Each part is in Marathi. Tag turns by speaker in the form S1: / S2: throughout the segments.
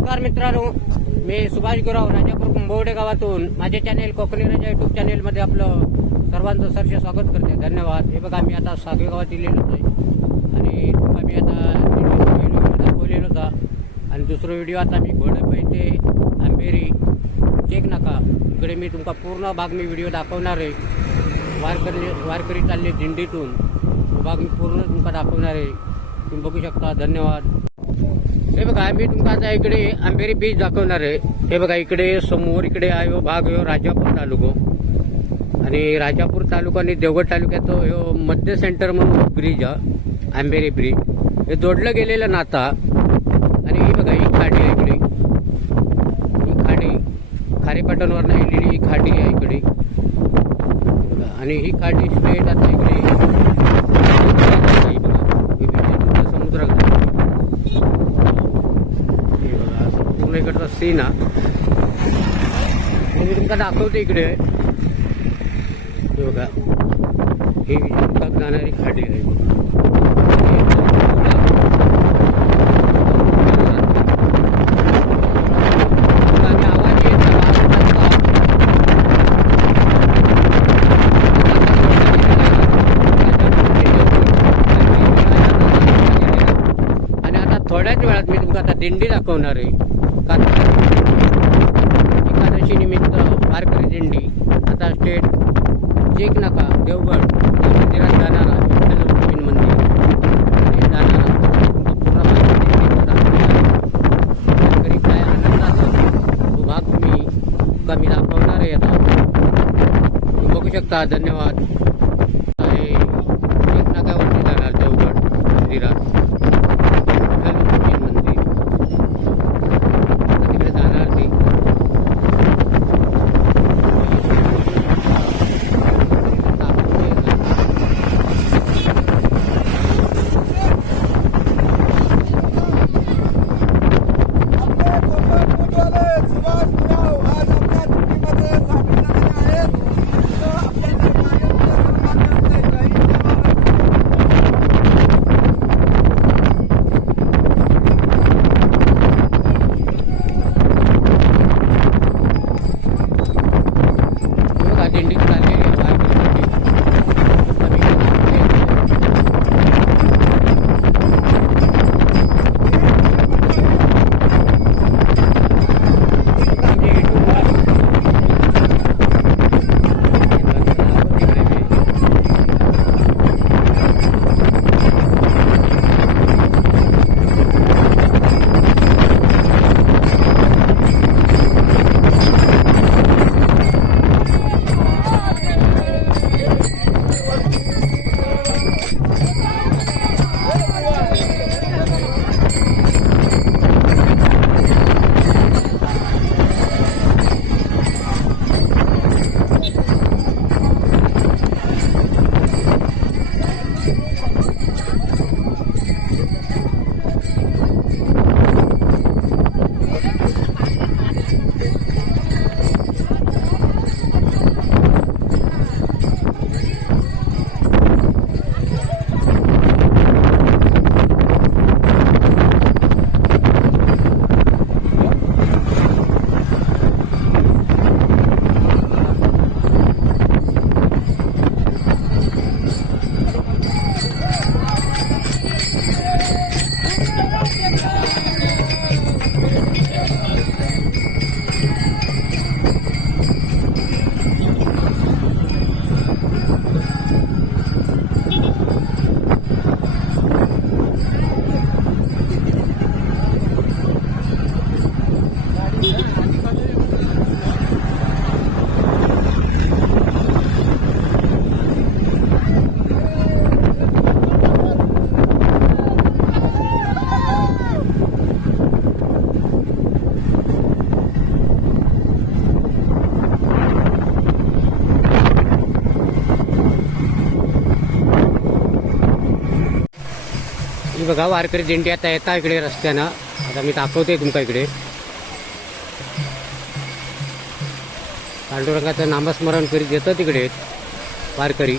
S1: नमस्कार मित्रांनो मी सुभाष गुराव राजापूर कुंभवडे गावातून. माझे चॅनेल कोकणी राजा युट्यूब चॅनेलमध्ये आपलं सर्वांचं सरसे स्वागत करते. धन्यवाद. हे बघा मी आता सागवे गावात दिलेलो आहे. आणि तुमका मी आता दिल्लीत व्हिडिओ होता. आणि दुसरा व्हिडिओ आता मी घोडपै ते आंबेरी चेक नका. इकडे मी तुमका पूर्ण भाग मी व्हिडिओ दाखवणार आहे. वारकरी वारकरी चालले दिंडीतून. भाग मी पूर्ण तुमका दाखवणार आहे. तुम्ही बघू शकता. धन्यवाद. हे बघा मी तुमका आता इकडे आंबेरी बीच दाखवणार आहे. हे बघा इकडे समोर इकडे आहे भाग यो राजापूर तालुको. आणि राजापूर तालुका आणि देवगड तालुक्याचं ह्यो मध्य सेंटर म्हणून ब्रिज आंबेरी ब्रिज हे जोडलं गेलेलं नाता. आणि ही बघा ही खाडी आहे इकडे. ही खाडी खारेपाटणवरनं नाही ही खाडी आहे इकडे. आणि ही खाडी स्ट्रेट आता इकडे ही बघा ही म्हणजे समुद्र हे बघा असं पूर्ण इकडचा सीन हा. मी तुमका दाखवतो इकडे. बघा. ही विष्णुकाक जाणारी खाडी आहे. आणि आता थोड्याच वेळात मी तुमका आता दिंडी दाखवणार आहे. एकादशी. निमित्त वारकरी दिंडी. आता स्टेट चेक नका देवगड या मंदिरात जाणारा विठ्ठल मंदिर. हे जाणारा पूर्ण वारकरी काय आनंदाचा तो भाग तुम्ही. दाखवणार बघू शकता. धन्यवाद. बघा वारकरी दिंडी आता येता इकडे रस्त्यानं. आता मी दाखवते तुमका इकडे. पांडुरंगाचं नामस्मरण करीत येतं तिकडे वारकरी.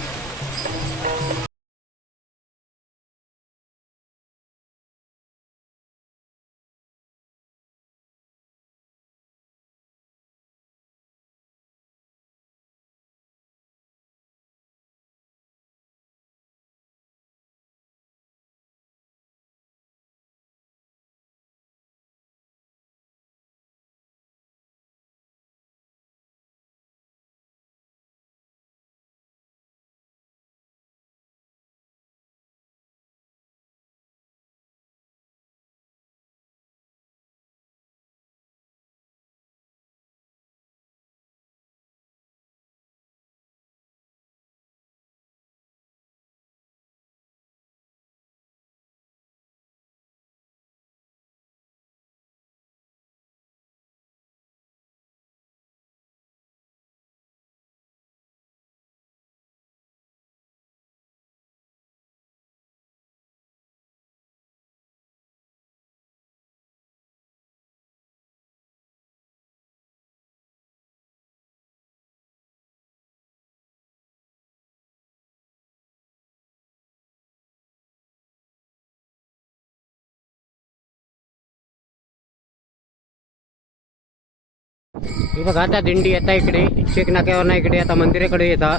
S2: हे बघा आता दिंडी येता इकडे. शेख नाक्यावर इकडे आता मंदिराकडे येता.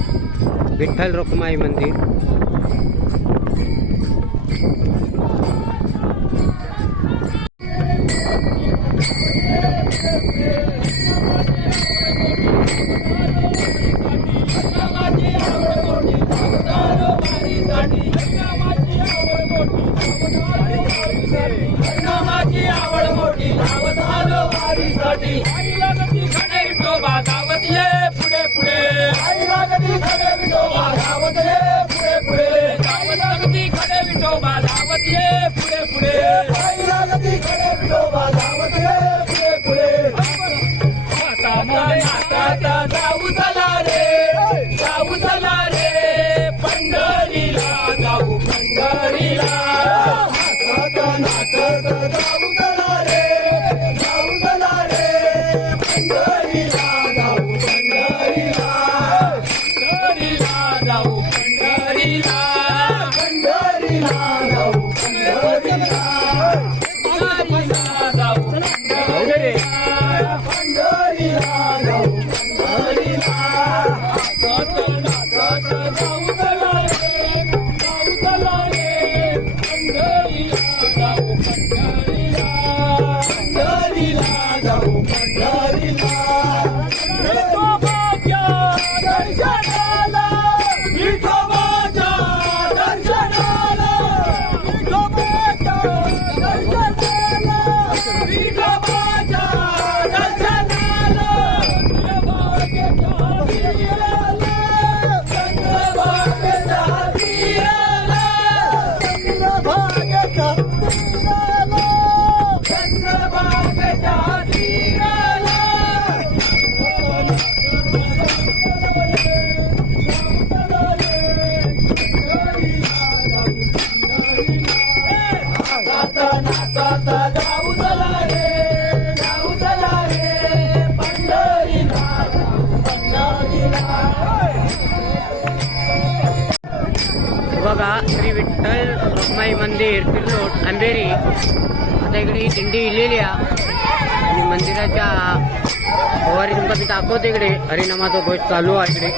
S2: विठ्ठल रोखमाई मंदिर. मंदिर पिल्लोट आंबेरी आता इकडे ही दिंडी इलेली आणि मंदिराच्या फवारी तुमका मी दाखवते इकडे. हरिनामाचा गोष्ट चालू आहे इकडे.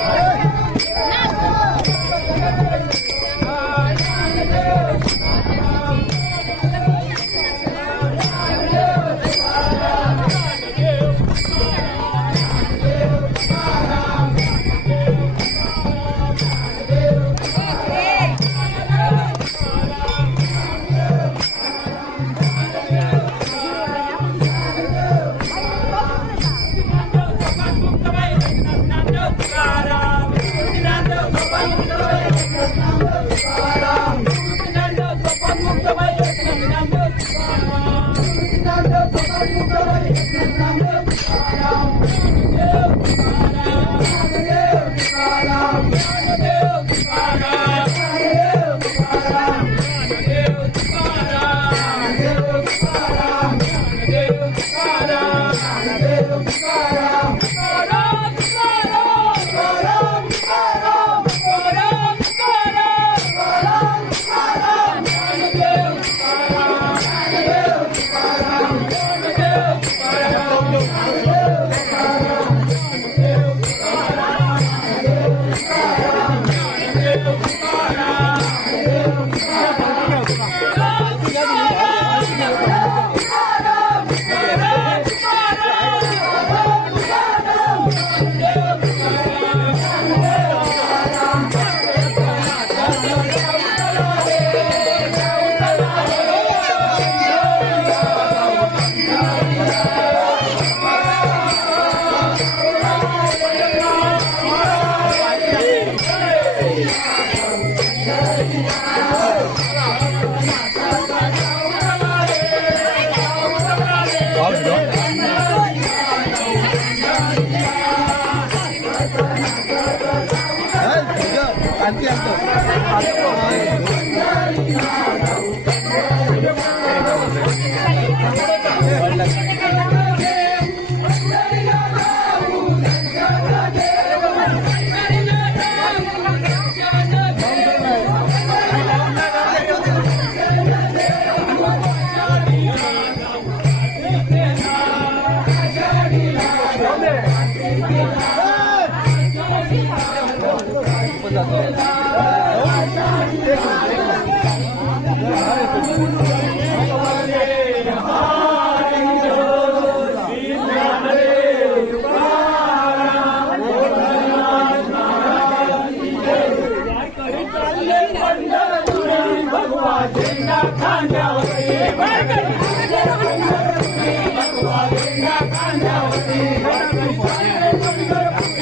S3: Thank
S2: you.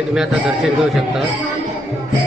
S2: बघा, तुम्ही आता दर्शन घेऊ शकता.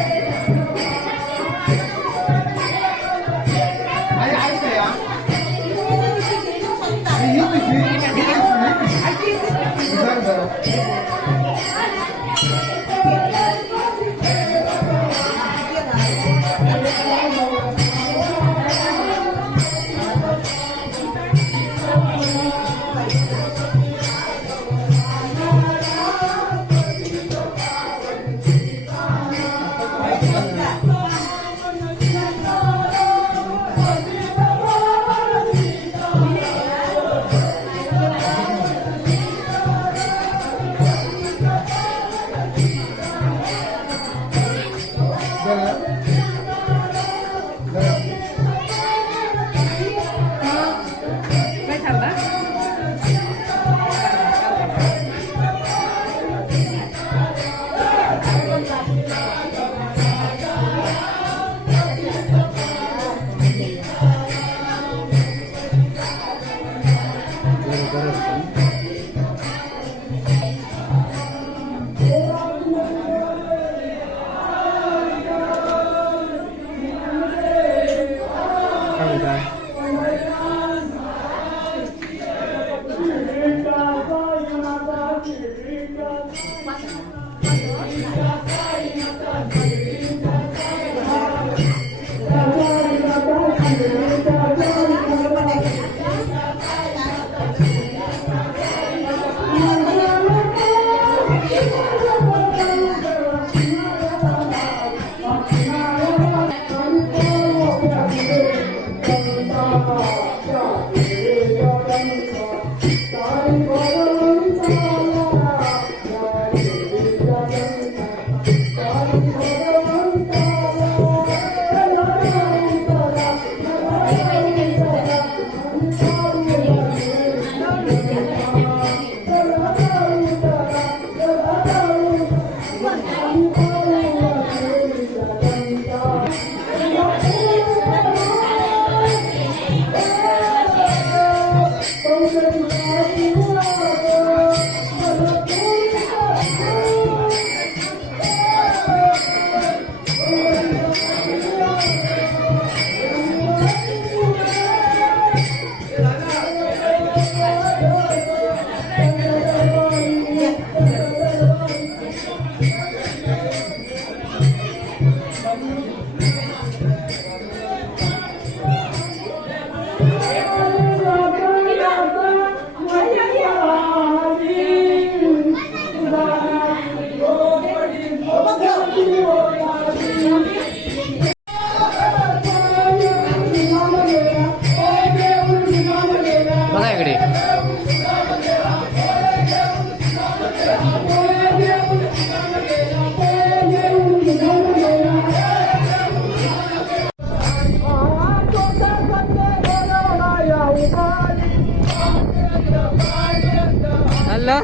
S2: हॅलो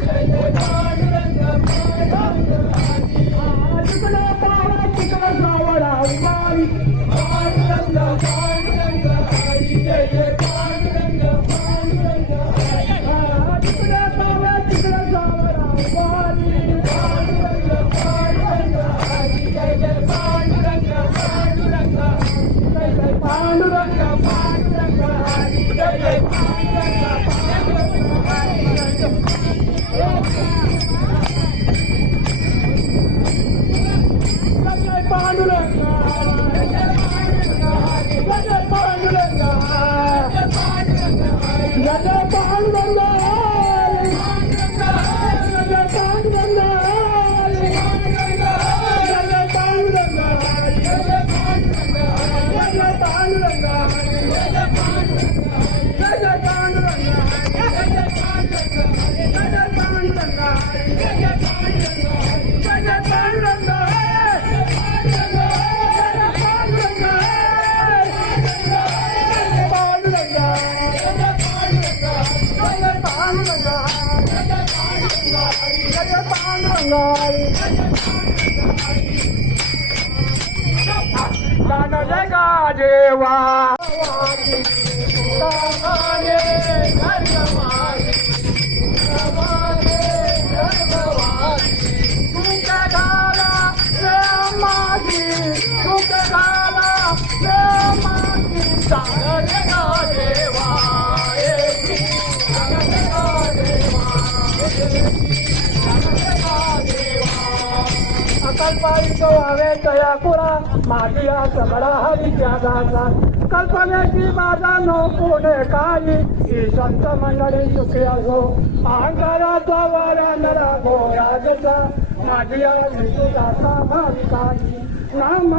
S2: कल्पाळी गोवावे तया कुळा माझिया सगळा हरी त्यागाचा. कल्पनेची माझा नो पुढे काही ही संत मंडळी सुखी असो. अहंकाराचा वारा नरा गोराजचा माझिया विसुदाचा भाविकाची. नाम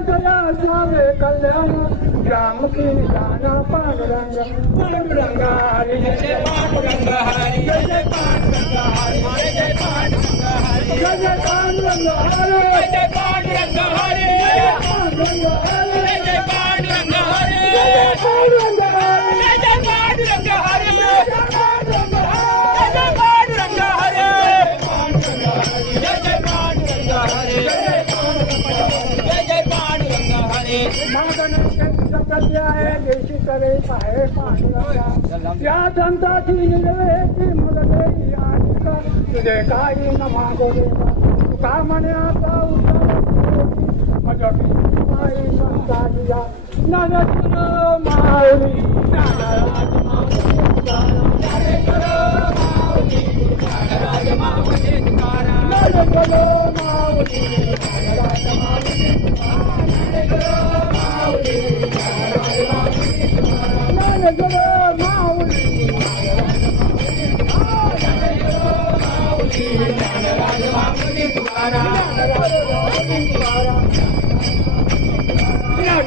S2: दया जावे कल्याण. ग्रामकी जाना पांडुरंग. पांडुरंग हरी. जय पांडुरंग. हरी. जय जय पांडुरंग. हरी. जय जय पाण रंगे मगर जेसि करे पाए पाण प्यारे मगर प्यार तुंहिंजे कारी नव कामनाऊं Let's go!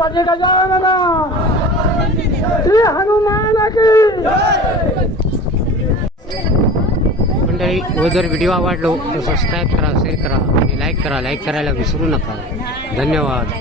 S2: गणपती गजानन श्री हनुमान
S1: मंडळी व जर व्हिडिओ आवडलो तर सबस्क्राईब करा शेअर करा आणि लाईक करा. लाईक करायला विसरू नका. धन्यवाद.